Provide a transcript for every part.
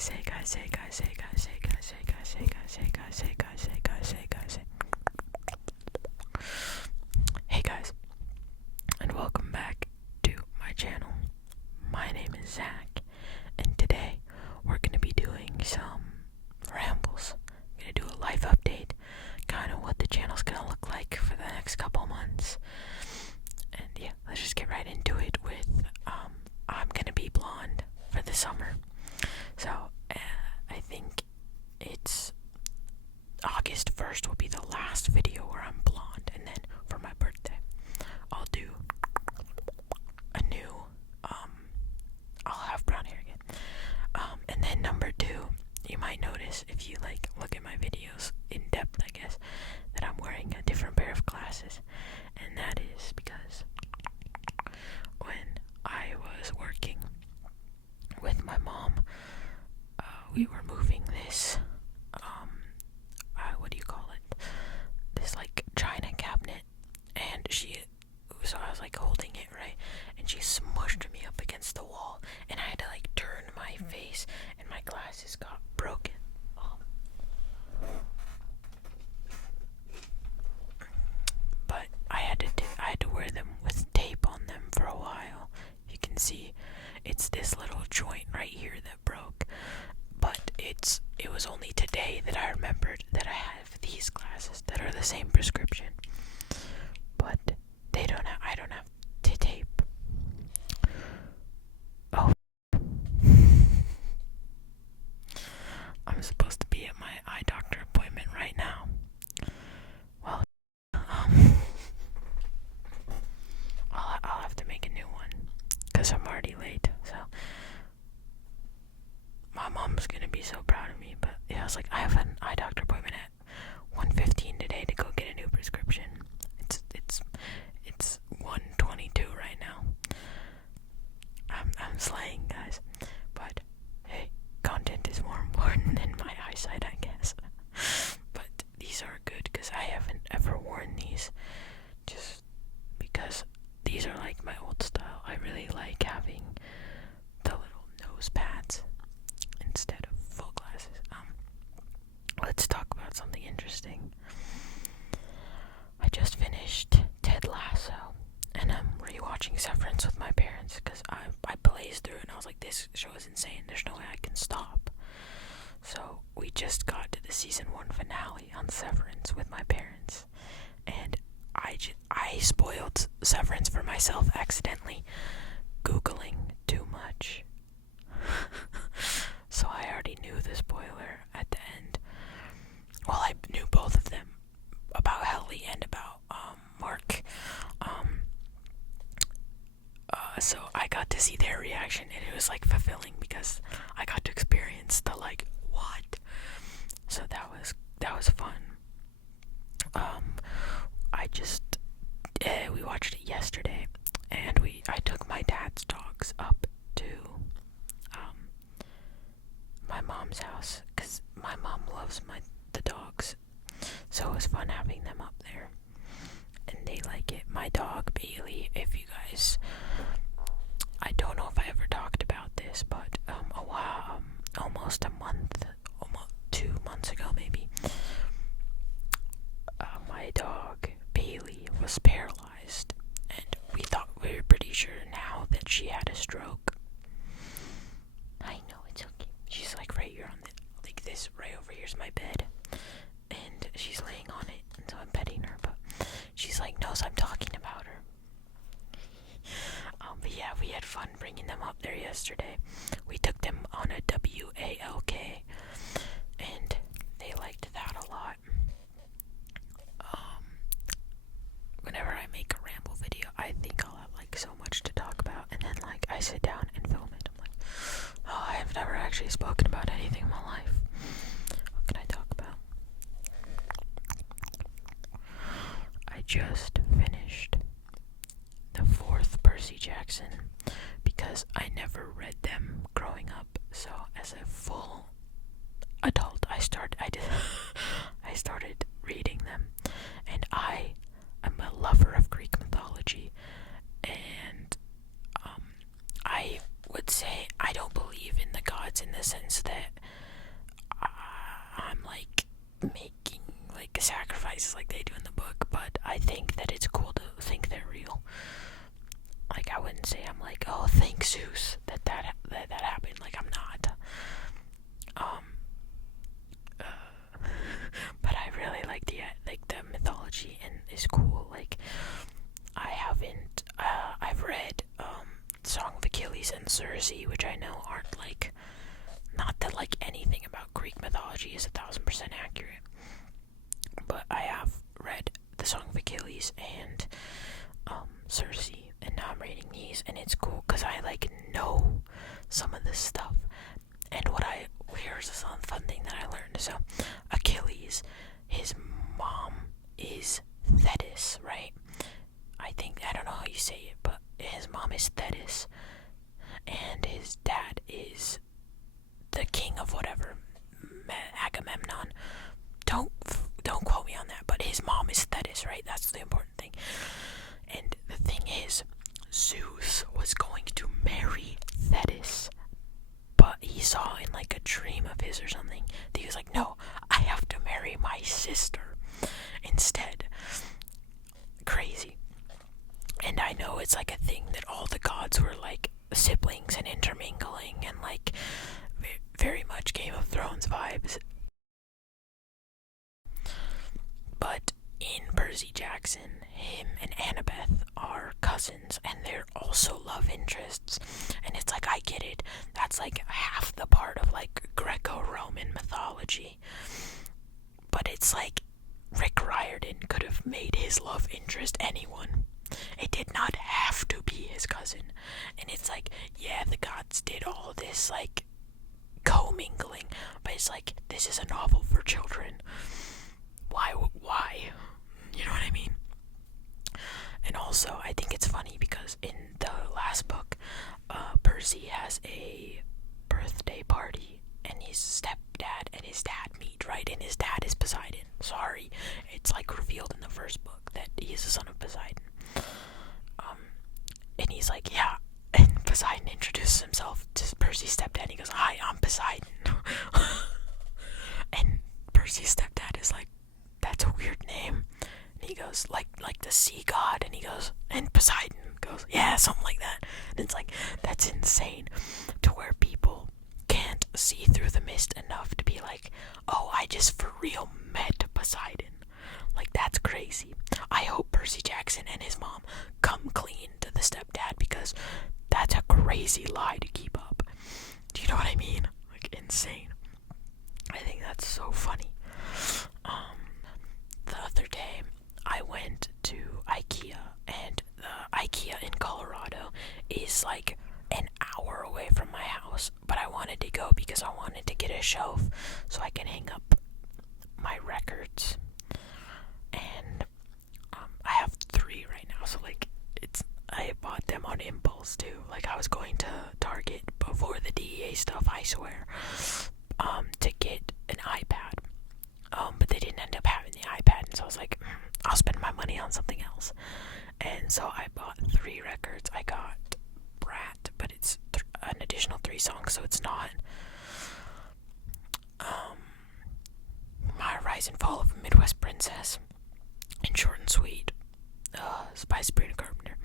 Hey guys, and welcome back to my channel. My name is Zach, and today we're going to be doing some rambles. I'm going to do a life update, kind of what the channel's going to look like for the next couple months. And yeah, let's just get right into it with, I'm going to be blonde for the summer. So, I think it's August 1st will be the last video where I'm blonde, and then for my birthday, I'll do a new, I'll have brown hair again. And then number 2, you might notice if you look at my videos in depth, I guess, that I'm wearing a different pair of glasses, and that is because when I was working with my mom, we were moving this, what do you call it? This china cabinet, and so I was holding it, right? And she smushed me up against the wall, and I had to turn my face, and my glasses got broken. But I had to wear them with tape on them for a while. You can see it's this little joint right here that broke. But it was only today that I remembered that I have these glasses that are the same prescription, but I don't have to tape. Oh, I'm supposed to be at my eye doctor appointment right now. Well, I'll have to make a new one, because I'm already late, so my mom's gonna be so proud of me. But yeah, I was I have an eye doctor appointment at 1:15 today to go get a new prescription. It's 1:22 right now. I'm slaying, guys. But hey, content is more important than my eyesight, I guess. But these are good because I haven't ever worn these, just because these are my old style. I really like having the little nose pads instead of full glasses. Let's talk about something interesting. I just finished Ted Lasso, and I'm rewatching Severance with my parents because I blazed through it, and I was like, this show is insane. There's no way I can stop. So we just got to the season 1 finale on Severance with my parents, and I spoiled Severance for myself accidentally Googling too much. So I already knew the spoiler at the end. Well, I knew both of them, about Helly and about Mark. So I got to see their reaction, and it was fulfilling because I got to experience the what. So that was fun. We watched it yesterday, and I took my dad's dogs up to my mom's house because my mom loves the dogs, so it was fun having them up there, and they like it. My dog Bailey, if you guys, I don't know if I ever talked about this, but almost 2 months ago maybe, my dog Bailey was paralyzed, and we were pretty sure now that she had a stroke. I know, it's okay. She's right here on this right over here's my bed, and she's laying on it, and so I'm petting her, but she's knows I'm talking about her. But yeah, we had fun bringing them up there yesterday. We took them on a WALK, and they liked that a lot. Whenever I make a ramble video, I think I'll have so much to talk about, and then I sit down and film it. I'm oh, I have never actually spoken about anything in my life. What can I talk about? I just finished the 4th Percy Jackson because I never read them growing up. So as a full adult, I started reading them, and I am a lover of Greek mythology, and I would say I don't believe in the god gods in the sense that I'm like making like sacrifices like they do in the book, but I think that it's cool to think they're real. Like, I wouldn't say I'm like, oh, thank Zeus that happened. Like, I'm not. But I really like the mythology, and it's cool. Like, I've read Song of Achilles and Circe, which I know aren't like, not that like anything about Greek mythology is 1000% accurate, but I have read the Song of Achilles and Circe, and now I'm reading these, and it's cool because I like know some of this stuff. And here's a fun thing that I learned. So Achilles, his mom is Thetis, right? I don't know how you say it, but his mom is Thetis, and his dad is the king of whatever, Agamemnon. Don't quote me on that, but his mom is Thetis, right? That's the important thing. And the thing is, Zeus was going to marry Thetis, but he saw in like a dream of his or something that he was like, no, I have to marry my sister instead. Crazy. And I know it's like a thing that all the gods were like siblings and intermingling and like very much Game of Thrones vibes. But in Percy Jackson, him and Annabeth are cousins, and they're also love interests. And it's like, I get it. That's like half the part of like Greco-Roman mythology. But it's like Rick Riordan could have made his love interest anyone. It did not have to be his cousin. And it's like, yeah, the gods did all this like commingling, but it's like, this is a novel for children. Why? You know what I mean? And also, I think it's funny because in the last book, Percy has a birthday party, and his stepdad and his dad meet, right? And his dad is Poseidon. Sorry, it's like revealed in the first book that he is the son of Poseidon. And he's like, yeah. And Poseidon introduces himself to Percy's stepdad, and he goes, hi, I'm Poseidon. And Percy's stepdad is like, that's a weird name. And he goes, like the sea god. And he goes, and Poseidon goes, yeah, something like that. And it's like, that's insane, to where people can't see through the mist enough to be like, oh, I just for real met Poseidon. Like, that's crazy. I hope Percy Jackson and his mom come clean to the stepdad, because that's a crazy lie to keep up. Do you know what I mean? Like, insane. I think that's so funny. The other day, I went to Ikea, and the Ikea in Colorado is like an hour away from my house, but I wanted to go because I wanted to get a shelf so I can hang up my records. And I have 3 right now, so like I bought them on impulse too. Like, I was going to Target before the DEA stuff, I swear, to get an iPad. But they didn't end up having the iPad, and so I was like, I'll spend my money on something else. And so I bought 3 records. I got Brat, but it's an additional 3 songs, so it's not My Rise and Fall of a Midwest Princess and Short and Sweet by Sabrina Carpenter.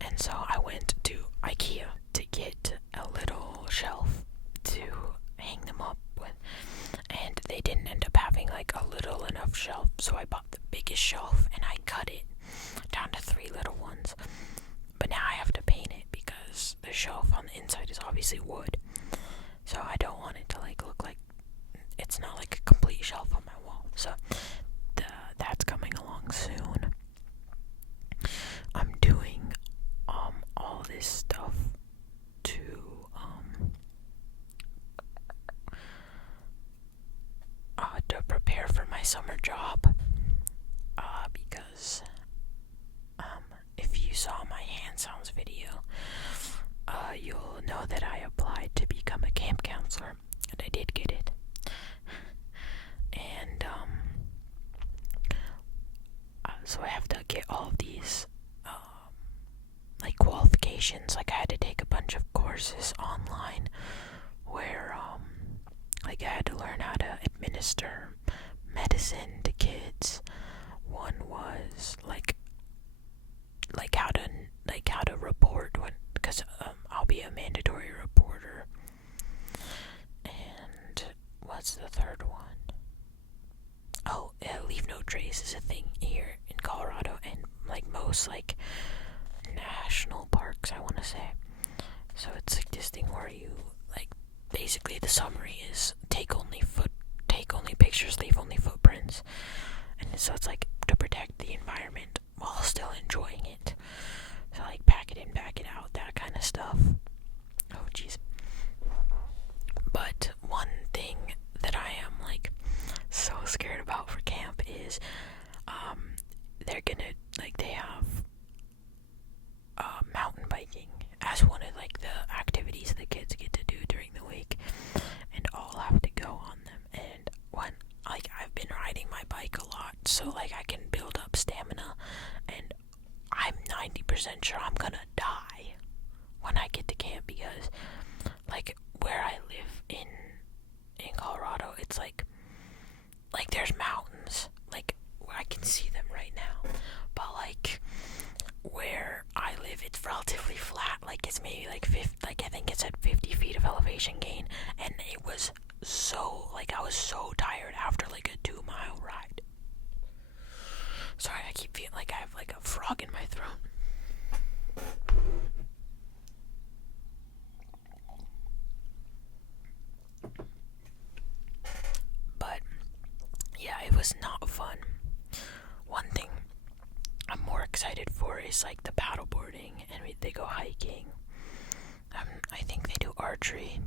And so I went to Ikea to get a little shelf to hang them up with, and they didn't end up having like a little enough shelf, so I bought the biggest shelf and I cut it down to 3 little ones. But now I have to paint it because the shelf on the inside is obviously wood, so I don't want it to like look like it's not like a complete shelf on my wall. So that's coming along soon. I'm doing all this stuff to prepare for my summer job, because if you saw my hand sounds video, you'll know that I applied to become a camp counselor, and I did get it. And so I have to get all of these like qualifications. Like, I had to take a bunch of courses online where administer medicine to kids. One was how to report when, because I'll be a mandatory reporter. And what's the third one? Oh, leave no trace is a thing here in Colorado, and like most like national parks, I want to say. So it's like this thing where you like basically the summary is take only pictures, leave only footprints, and so it's like to protect the environment while still enjoying it. So like pack it in, back it out, that kind of stuff. Oh jeez. But one thing that I am like so scared about for camp is they're gonna they have mountain biking as one of like the activities the kids get to do during the week, and all have to go on them. And when I've been riding my bike a lot, so like I can build up stamina, and I'm 90% sure I'm gonna die when I get to camp, because like where I live in Colorado, it's like there's mountains, like I can see them right now, but like where I live, it's relatively flat. Like it's maybe I think it's at 50 feet of elevation gain, and it was so I was so tired after like a 2-mile ride. Sorry, I keep feeling like I have like a frog in my throat. But yeah, it was not fun. One thing I'm more excited for is like the paddleboarding, and they go hiking. I think they do archery.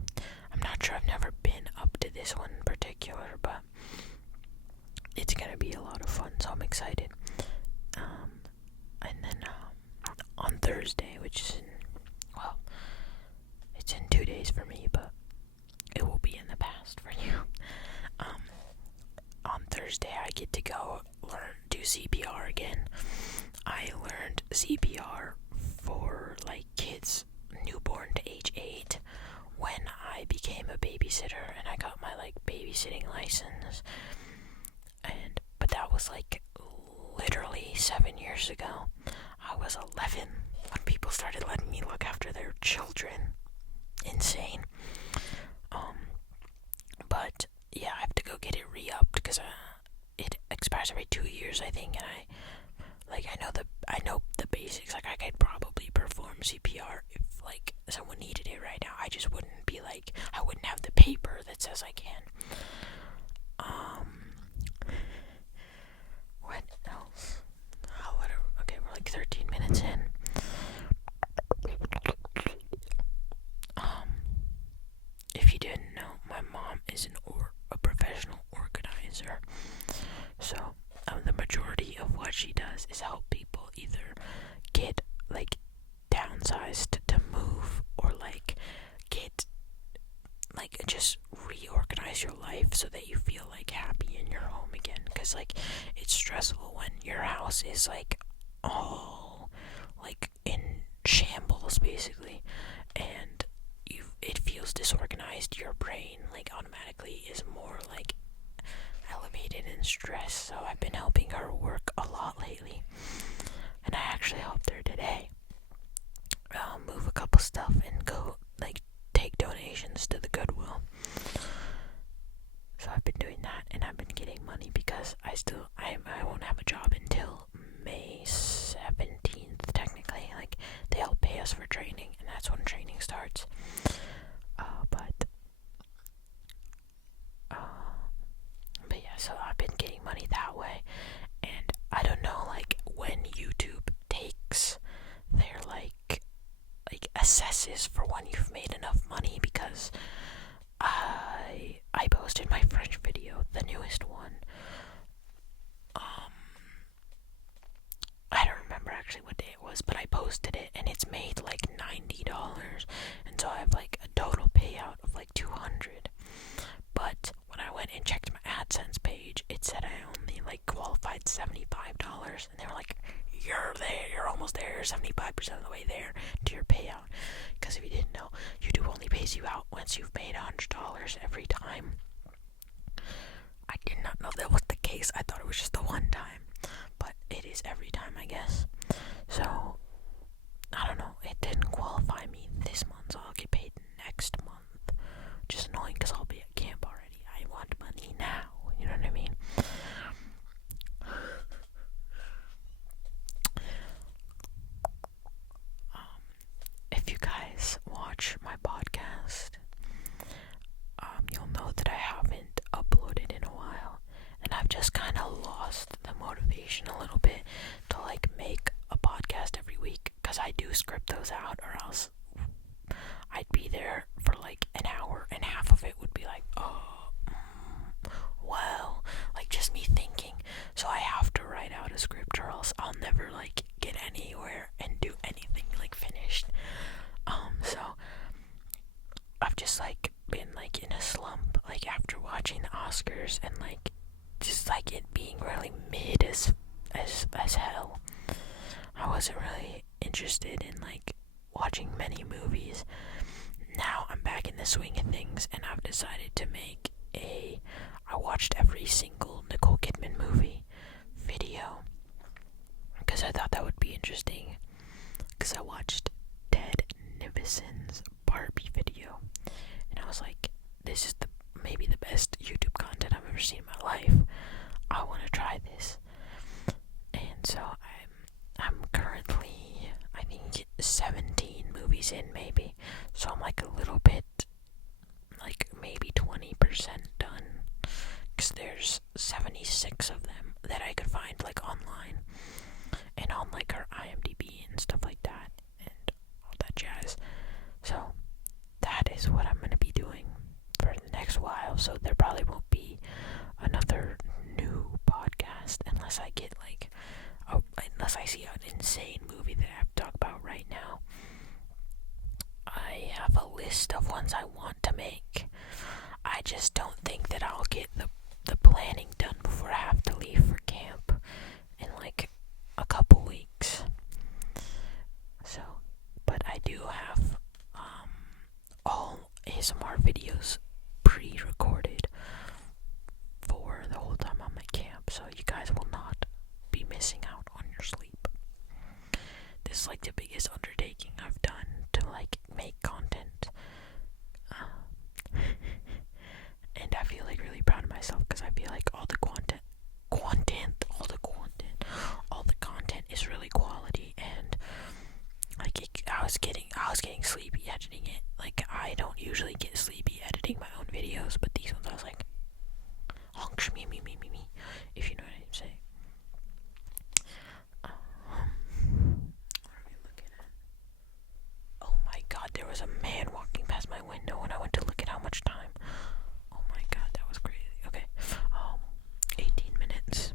I'm not sure, I've never been up to this one in particular, but it's gonna be a lot of fun, so I'm excited. And then on Thursday, which is it's in 2 days for me, but it will be in the past for you. On Thursday, I get to go do CPR again. I learned CPR for like kids newborn to age 8 when I became a babysitter, and I got my like babysitting license. But that was like literally 7 years ago. I was 11 when people started letting me look after their children. Insane. But yeah, I have to go get it re-upped because it expires every 2 years, I think, and I know the basics. Like I could probably perform CPR if like someone needed it right now. I just wouldn't I wouldn't have the paper that says I can. What else? Okay, we're like 13 minutes in. If you didn't know, my mom is a professional organizer. So the majority of what she does is help people either get like downsized to move, or like get like just reorganize your life so that you feel like happy in your home again, because like it's stressful when your house is like all like in shambles basically, and it feels disorganized. Your brain like automatically is more like elevated in stress. So I've been helping her work a lot lately, and I actually helped her today move a couple stuff and go like take donations to the Goodwill. So I've been doing that, and I've been getting money because I won't have a job until May 17th technically. Like they help pay us for training, and that's when training starts. But yeah, so I've been getting money that way, and I don't know like when YouTube takes their like assesses for when you've made enough money, because I posted my French video, the newest one. I don't remember actually what day it was, but I posted it, and it's made like $90, and so I have like a total payout of like $200. But when I went and checked my AdSense page, it said I only like qualified $75, and they were like, "You're there. You're almost there. You're 75% of the way there to your payout." Because if you didn't know, YouTube only pays you out once you've made $100 every time. I did not know that was the case. I thought it was just the one time, but it is every time, I guess. So, I don't know. It didn't qualify me this month, so I'll get paid next month. Just annoying because I'll be at camp already. I want money now. You know what I mean? If you guys watch my podcast, you'll know that I haven't uploaded in a while, and I've just kind of lost the motivation a little bit to like make a podcast every week, because I do script those out, or else I'd be there for like an hour and half of it would be like, well, like just me thinking. So I have to write out a script, or else I'll never like get anywhere and do anything like finished. So I've just like been like in a slump, like after watching the Oscars, and like just like it being really mid as hell. I wasn't really interested in like watching many movies. Now I'm back in the swing of things, and I've decided to make I watched every single Nicole Kidman movie video, because I thought that would be interesting, because I watched Ted Nivison's Barbie video, and I was like, this is maybe the best YouTube content I've ever seen in my life. I want to try this. And so I'm currently, I think, 17 movies in, maybe. So I'm like a little bit, like maybe 20% done, because there's 76 of them that I could find like online and on like her IMDb and stuff like that and all that jazz. So that is what I'm going to be doing for the next while. So there probably won't be another new podcast unless I get like, unless I see an insane movie that I have to talk about right now. I have a list of ones I want to make. I just don't think that I'll get the planning done before I have to leave for camp in like a couple weeks. So, but I do have all ASMR videos pre-recorded for the whole time I'm at camp, so you guys will not be missing out on your sleep. This is like the biggest undertaking I've done to like make content. And I feel like really proud of myself, because I feel like all the content is really quality, and like I was getting sleepy editing it. Like I don't usually get sleepy editing my own videos, but these ones I was like, honk me, if you know what I'm saying. What are we looking at? Oh my god, there was a man walking past my window when I went to look at how much time. Oh my god, that was crazy. Okay, 18 minutes.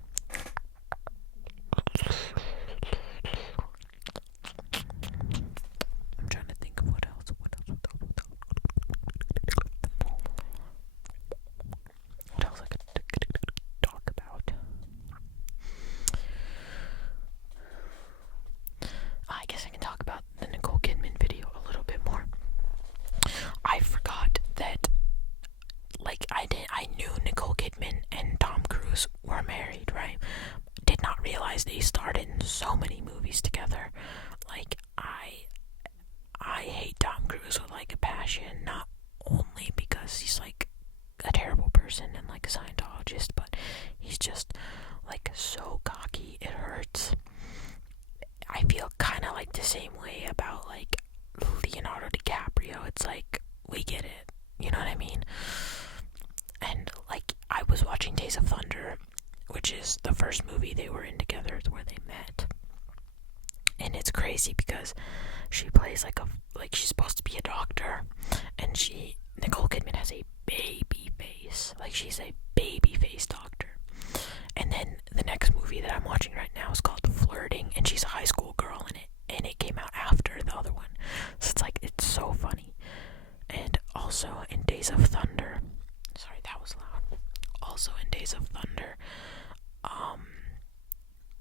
I'm trying to think of what else. What else I could talk about? I guess I can talk about the Nicole Kidman video a little bit more. I forgot that, like, I knew Nicole Kidman and Tom Cruise were married, right? Did not realize they starred in so many movies together. Like, I hate Tom Cruise with like a passion, not only because he's like a terrible person and like a Scientologist, but he's just like so cocky it hurts. I feel kind of like the same way about like Leonardo DiCaprio. It's like, we get it, you know what I mean? And like, I was watching Days of Thunder, which is the first movie they were in together, where they met. And it's crazy because she plays like she's supposed to be a doctor, and Nicole Kidman has a baby face. Like, she's a baby face doctor. And then the next movie that I'm watching right now is called Flirting, and she's a high school girl in it, and it came out after the other one. So it's like, it's so funny. And also in Days of Thunder, sorry, that was loud. Also in Days of Thunder,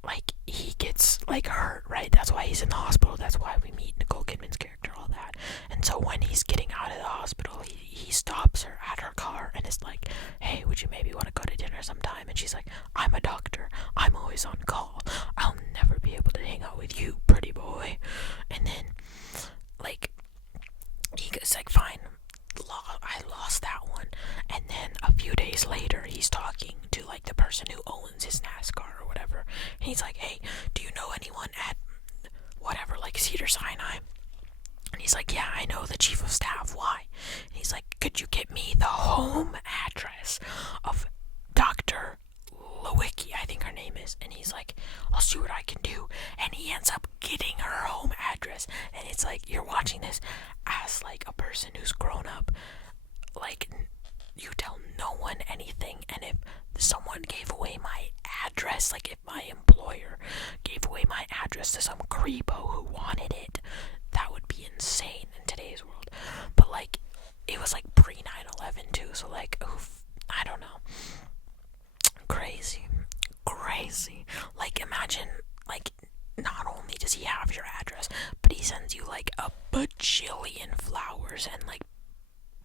like he gets like hurt, right? That's why he's in the hospital. That's why we meet Nicole Kidman's character, all that. And so when he's getting out of the hospital, he stops her at her car and is like, hey, would you maybe want to go to dinner sometime? And she's like, I'm a doctor, I'm always on call, I'll never be able to hang out with you, pretty boy. And then like he goes like, fine, I lost that one. And then a few days later, he's talking to like the person who owns his NASCAR or whatever, and he's like, hey, do you know anyone at whatever, like Cedar Sinai? And he's like, yeah, I know the chief of staff. Why? And he's like, could you get me the home address of Dr. Lewicki, I think her name is. And he's like, I'll see what I can do. And he ends up getting her home address. And it's like, you're watching this as like a person who's grown up. Like, you tell no one anything. And if someone gave away my address, like if my employer gave away my address to some creepo who wanted it, that would be insane in today's world. But like, it was like pre 9/11 too, so like, I don't know. Crazy. Like, imagine, like, not only does he have your address, but he sends you like a bajillion flowers and like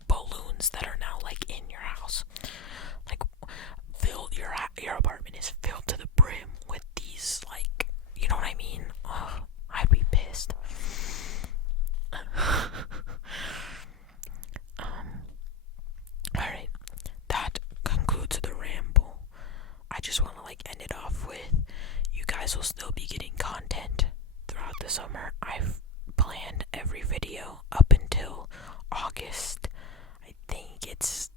balloons that are now like in your house. Like, your apartment is filled to the brim with these, like, you know what I mean? Ugh, I'd be pissed. Alright, that concludes the ramble. I just want to like end it off with, you guys will still be getting content throughout the summer. I've planned every video up until August. I think it's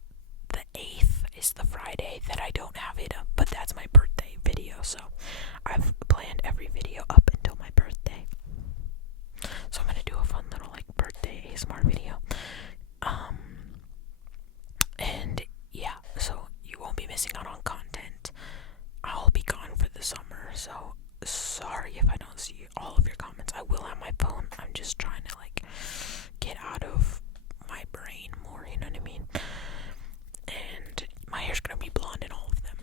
the 8th is the Friday that I don't have it up, but that's my birthday video, so I've planned every video up until my birthday. So I'm gonna do a fun little like birthday ASMR video. And yeah, so you won't be missing out on content. I'll be gone for the summer, so sorry if I don't see all of your comments. I will have my phone. I'm just trying to like get out of my brain more, you know what I mean? And my hair's gonna be blonde in all of them.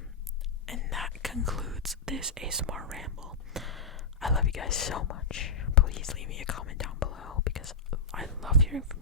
And that concludes this ASMR ramble. I love you guys so much. Please leave me a comment down below because I love hearing from